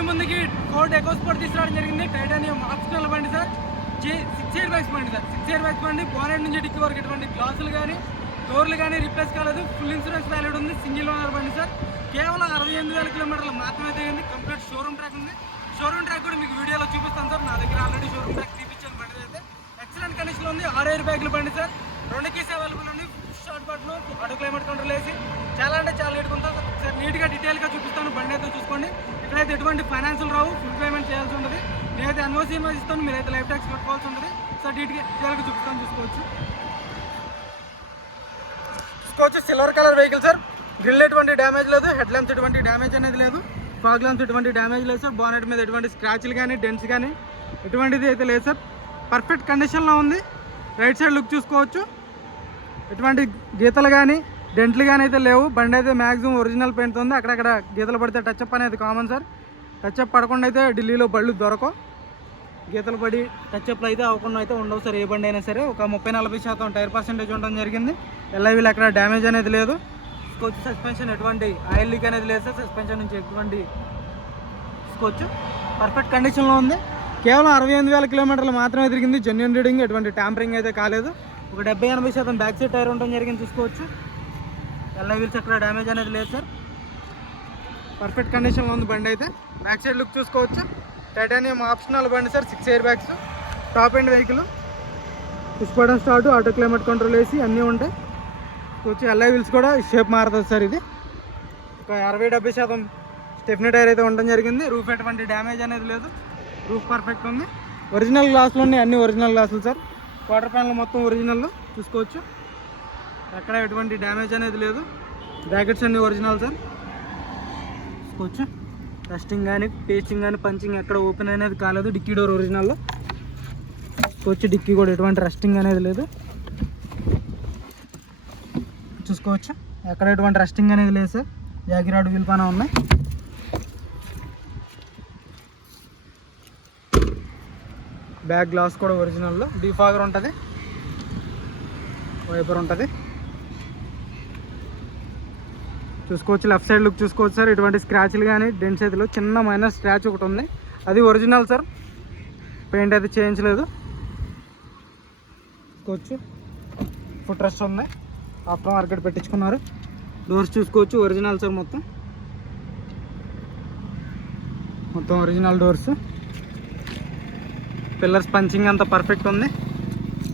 మీ ముందుకి Ford EcoSport తీసుకురావడం జరిగింది. టైటానియం ఆప్షనల్ బండి సార్. 6 ఎయిర్ బ్యాగ్స్ బండి సార్. 6 ఎయిర్ బ్యాగ్స్ బండి. బోనెట్ నుంచి డిక్కీ వరకు ఎటువంటి గ్లాసులు కానీ డోర్లు కానీ రిప్లేస్ కాలేదు. ఫుల్ ఇన్సూరెన్స్ వ్యాలిడ్ ఉంది. సింగిల్ ఓనర్ బండి సార్. కేవలం 68,000 కిలోమీటర్లు మాత్రమే తిరిగింది. కంప్లీట్ షోరూమ్ ట్రాక్ ఉంది. షోరూమ్ ట్రాక్ కూడా మీకు వీడియోలో చూపిస్తాను సార్. నా దగ్గర ఆల్రెడీ షోరూమ్ ట్రాక్ తీపించాను బండి అయితే. ఎక్సలెంట్ కండిషన్లో ఉంది. 6 ఎయిర్ బ్యాగ్లు బండి సార్. 2 కీస్ అవైలబుల్ ఉంది. Short button, auto climate control వేసి చాలా అంటే చాలా నీట్గా ఉంటుంది సార్. నీట్గా డీటెయిల్గా చూపిస్తాను. బండి అయితే చూసుకోండి. ఇక్కడైతే ఎటువంటి ఫైనాన్షియల్ రావు. ఫుల్ పేమెంట్ చేయాల్సి ఉంటుంది. నేనైతే ఎన్ఓసీ ఇస్తాను. మీరైతే లైఫ్ ట్యాక్స్ పెట్టుకోవాల్సి ఉంటుంది సార్. డీటెయిల్గా చూపిస్తాను. చూసుకోవచ్చు. Silver colour vehicle sir. Grill ఎటువంటి డ్యామేజ్ లేదు. హెడ్ ల్యాంప్స్ ఎటువంటి డ్యామేజ్ అనేది లేదు. ఫాగ్ ల్యాంప్స్ ఎటువంటి డ్యామేజ్ లేదు సార్. బానెట్ మీద ఎటువంటి స్క్రాచ్లు కానీ డెంట్స్ కానీ ఎటువంటిది అయితే లేదు సార్. పర్ఫెక్ట్ కండిషన్లో ఉంది. రైట్ సైడ్ లుక్ చూసుకోవచ్చు. ఎటువంటి గీతలు కానీ డెంట్లు కానీ అయితే లేవు. బండి అయితే మ్యాక్సిమం ఒరిజినల్ పెయింట్ ఉంది. అక్కడక్కడ గీతలు పడితే టచ్అప్ అనేది కామన్ సార్. టచ్అప్ పడకుండా అయితే ఢిల్లీలో బళ్ళు దొరకవు. గీతలు పడి టచ్అప్లు అయితే అవ్వకుండా అయితే ఉండవు సార్. ఏ బండి అయినా సరే. ఒక 30-40% టైర్ పర్సెంటేజ్ ఉండడం జరిగింది. ఎల్ఐవీలు అక్కడ డ్యామేజ్ అనేది లేదు. స్కోచ్ సస్పెన్షన్ ఎటువంటి ఆయిల్ లీక్ అనేది లేదు సార్. సస్పెన్షన్ నుంచి ఎటువంటి స్కోచ్ పర్ఫెక్ట్ కండిషన్లో ఉంది. కేవలం 68,000 కిలోమీటర్లు మాత్రమే తిరిగింది. జెన్యూన్ రీడింగ్, ఎటువంటి ట్యాంపరింగ్ అయితే కాలేదు. ఒక 70-80% బ్యాక్ సైడ్ టైర్ ఉండడం జరిగింది. చూసుకోవచ్చు. ఎల్ఐవీల్స్ అక్కడ డ్యామేజ్ అనేది లేదు సార్. పర్ఫెక్ట్ కండిషన్లో ఉంది బండి అయితే. బ్యాక్ సైడ్ లుక్ చూసుకోవచ్చు. టైటానియం ఆప్షనల్ బండి sir. 6 air bags. Top end vehicle. Push button start, auto climate control వేసి అన్నీ ఉంటాయి. వచ్చి ఎల్ఐ వీల్స్ కూడా షేప్ మారుతుంది సార్. ఇది ఒక 60-70% స్టెఫ్నీ టైర్ అయితే ఉండడం జరిగింది. రూఫ్ ఎటువంటి డ్యామేజ్ అనేది లేదు. రూఫ్ పర్ఫెక్ట్ ఉంది. ఒరిజినల్ గ్లాసులు ఉన్నాయి. అన్ని ఒరిజినల్ గ్లాసులు సార్. క్వార్టర్ ప్యానల్ మొత్తం ఒరిజినల్ చూసుకోవచ్చు. ఎక్కడ ఎటువంటి డ్యామేజ్ అనేది లేదు. బ్రాకెట్స్ అన్ని ఒరిజినల్ సార్. చూసుకోవచ్చు. టెస్టింగ్ కానీ పేస్టింగ్ కానీ పంచింగ్ ఎక్కడ ఓపెన్ అనేది కాలేదు. డిక్కీ డోర్ ఒరిజినల్లో చూసుకోవచ్చు. డిక్కీ కూడా ఎటువంటి రస్టింగ్ అనేది లేదు. చూసుకోవచ్చు. ఎక్కడ ఎటువంటి రస్టింగ్ అనేది లేదు సార్. జాగిరాడ్ వీల్ పైన ఉన్నాయి. బ్యాక్ గ్లాస్ కూడా ఒరిజినల్లో. డీఫాగర్ ఉంటుంది. వైపర్ ఉంటుంది. చూసుకోవచ్చు. లెఫ్ట్ సైడ్ లుక్ చూసుకోవచ్చు సార్. ఎటువంటి స్క్రాచ్లు కానీ డెంట్స్ అయితే చిన్న మైనర్ స్క్రాచ్ ఒకటి ఉంది. అది ఒరిజినల్ సార్. పెయింట్ అయితే చేయించలేదు. చూసుకోవచ్చు. ఫుట్ రెస్ట్ ఉంది. ఆఫ్టర్ మార్కెట్ పెట్టించుకున్నారు. డోర్స్ చూసుకోవచ్చు. Original sir. మొత్తం ఒరిజినల్ డోర్స్. పిల్లర్స్ పంచింగ్ అంతా పర్ఫెక్ట్ ఉంది.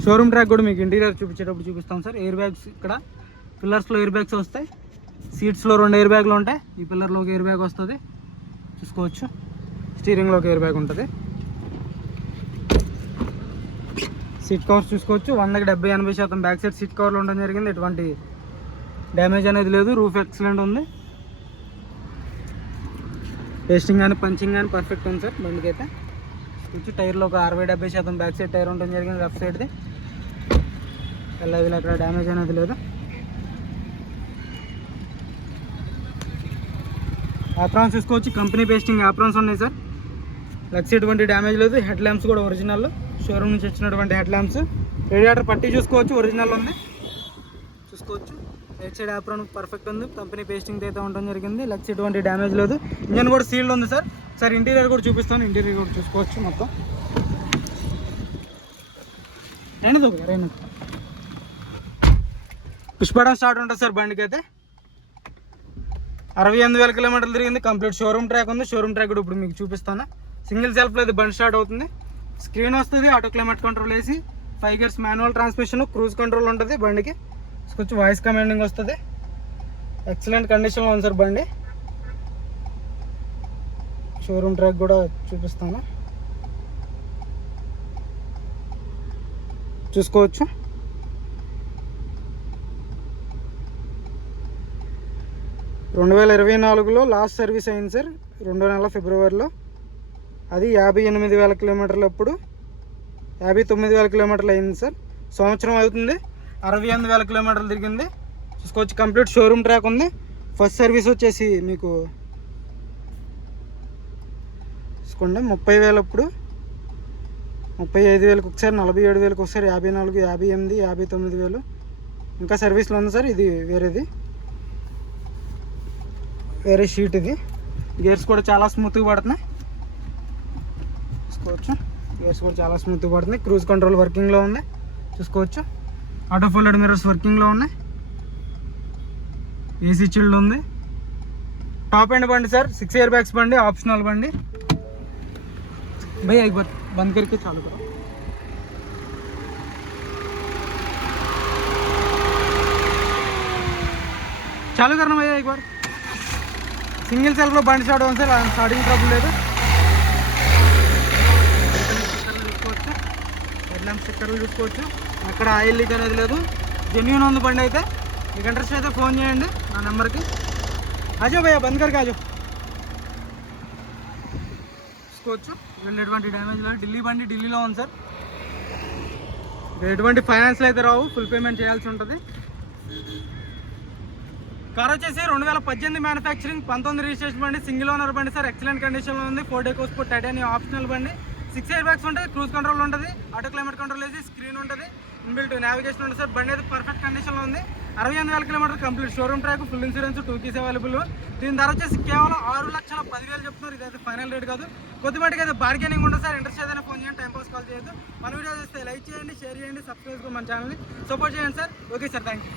షోరూమ్ ట్రాక్ కూడా మీకు ఇంటీరియర్ చూపించేటప్పుడు చూపిస్తాం సార్. ఎయిర్ బ్యాగ్స్ ఇక్కడ పిల్లర్స్లో ఎయిర్ బ్యాగ్స్ వస్తాయి. సీట్స్లో 2 ఎయిర్ బ్యాగ్లు ఉంటాయి. ఈ పిల్లర్లో ఒక ఎయిర్ బ్యాగ్ వస్తుంది. చూసుకోవచ్చు. స్టీరింగ్లో ఒక ఎయిర్ బ్యాగ్ ఉంటుంది. సీట్ కవర్స్ చూసుకోవచ్చు. 100-70-80% బ్యాక్ సైడ్ సీట్ కవర్లు ఉండడం జరిగింది. ఎటువంటి డ్యామేజ్ అనేది లేదు. రూఫ్ ఎక్సలెంట్ ఉంది. పేస్టింగ్ కానీ పంచింగ్ కానీ పర్ఫెక్ట్ ఉంది సార్ బండికి అయితే. చూసి టైర్లో ఒక 60-70% బ్యాక్ సైడ్ టైర్ ఉండడం జరిగింది. లెఫ్ట్ సైడ్ది ఎల్ఐవీలు అక్కడ డ్యామేజ్ అనేది లేదు. యాప్రాన్స్ చూసుకోవచ్చు. కంపెనీ పేస్టింగ్ యాప్రాన్స్ ఉన్నాయి సార్. లెగ్స్ ఎటువంటి డ్యామేజ్ లేదు. హెడ్ ల్యాంప్స్ కూడా ఒరిజినల్. షోరూమ్ నుంచి వచ్చినటువంటి హెడ్ ల్యాంప్స్. రేడియేటర్ పట్టి చూసుకోవచ్చు. ఒరిజినల్ ఉంది. చూసుకోవచ్చు. రైట్ సైడ్ యాప్రాన్ పర్ఫెక్ట్ ఉంది. కంపెనీ పేస్టింగ్ అయితే ఉండడం జరిగింది. లెగ్స్ ఎటువంటి డ్యామేజ్ లేదు. ఇంజన్ కూడా సీల్డ్ ఉంది సార్. సార్ ఇంటీరియర్ కూడా చూపిస్తాను. ఇంటీరియర్ కూడా చూసుకోవచ్చు. మొత్తం పుష్ బటన్ స్టార్ట్ ఉంటుంది సార్ బండికి అయితే. 68,000 కిలోమీటర్లు తిరిగింది. కంప్లీట్ షోరూమ్ ట్రాక్ ఉంది. షోరూమ్ ట్రాక్ కూడా ఇప్పుడు మీకు చూపిస్తాను. సింగిల్ సెల్ఫ్లో అయితే బండి స్టార్ట్ అవుతుంది. స్క్రీన్ వస్తుంది. ఆటో క్లైమేట్ కంట్రోల్ వేసి 5 gears manual transmission, cruise control ఉంటుంది బండికి. కొంచెం వాయిస్ కమాండింగ్ వస్తుంది. ఎక్సలెంట్ కండిషన్లో ఉంది సార్ బండి. షోరూమ్ ట్రాక్ కూడా చూపిస్తాను. చూసుకోవచ్చు. రెండు 2024లో లాస్ట్ సర్వీస్ అయింది సార్. 2వ నెల ఫిబ్రవరిలో. అది 58,000 కిలోమీటర్లు. అప్పుడు 59,000 కిలోమీటర్లు అయింది సార్. సంవత్సరం అవుతుంది. 68,000 కిలోమీటర్లు తిరిగింది. చూసుకోవచ్చు. కంప్లీట్ షోరూమ్ ట్రాక్ ఉంది. ఫస్ట్ సర్వీస్ వచ్చేసి మీకు చూసుకోండి 30,000, అప్పుడు 35,000 ఒకసారి, 47,000 ఒకసారి, 54, 58, 59,000 ఇంకా సర్వీస్లో ఉంది సార్. ఇది వేరే షీట్. ఇది గేర్స్ కూడా చాలా స్మూత్గా పడుతున్నాయి. చూసుకోవచ్చు. గేర్స్ కూడా చాలా స్మూత్గా పడుతుంది. క్రూజ్ కంట్రోల్ వర్కింగ్లో ఉంది చూసుకోవచ్చు. ఆటో ఫోల్డెడ్ మిర్రర్స్ వర్కింగ్లో ఉన్నాయి. ఏసీ చిల్డ్ ఉంది. టాప్ ఎండ్ బండి సార్, 6 ఇయర్ బ్యాగ్స్ బండి, ఆప్షనల్ బండి. भैया एक बार बंद करके चालू करो. चालू करना भैया एक बार. సింగిల్ సెల్ఫ్లో బండి స్టార్ట్ అవుతుంది సార్, స్టార్టింగ్ ట్రబుల్ లేదు. చూసుకోవచ్చు, హెడ్ ల్యాంప్ స్టిక్కర్లు చూసుకోవచ్చు. అక్కడ ఆయిల్ లీక్ అనేది లేదు, జెన్యూన్ ఉంది బండి అయితే. మీకు ఇంట్రెస్ట్ అయితే ఫోన్ చేయండి నా నెంబర్కి. ఆజో భయ్యా బంద్ కరికి ఆజో. చూసుకోవచ్చు, ఎటువంటి డ్యామేజ్ లేదు. ఢిల్లీ బండి ఢిల్లీలో ఉంది సార్. ఎటువంటి ఫైనాన్స్లో అయితే రావు, ఫుల్ పేమెంట్ చేయాల్సి ఉంటుంది. కార్ వచ్చేసి 2018 మ్యానుఫ్యాక్చరింగ్, 19 రిజిస్ట్రేషన్ బండి, సింగిల్ ఓనర్ బండి సార్. ఎక్సలెంట్ కండిషన్లో ఉంది. 4 డేకోస్ టైటానియం ఆప్షనల్ బండి. 6 ఇయర్ బ్యాగ్స్ ఉంటుంది, క్రూజ్ కంట్రోల్ ఉంటుంది, ఆటో క్లైమేట్ కంట్రోల్ వేసి స్క్రీన్ ఉంటుంది, ఇన్బిల్ట్ నావిగేషన్ ఉంటుంది సార్. బండి అయితే పర్ఫెక్ట్ కండిషన్లో ఉంది. 68,000 kilometre complete showroom track, full insurance, 2 keys available. దీని ధర వచ్చేసి కేవలం 6,10,000 చెప్తున్నారు. ఇదైతే ఫైనల్ రేట్ కాదు, కొద్దిపాటికి అయితే బార్గెనింగ్ ఉంటుంది సార్. ఇంట్రెస్ట్ ఏదైనా ఫోన్ చేయండి, టైం పాస్ కాల్ చేయొద్దు. మన వీడియో చేస్తే లైక్ చేయండి, షేర్ చేయండి, సబ్స్క్రైబ్ చేసుకోండి, మన ఛానల్ని సపోర్ట్ చేయండి sir. Okay sir, thank you.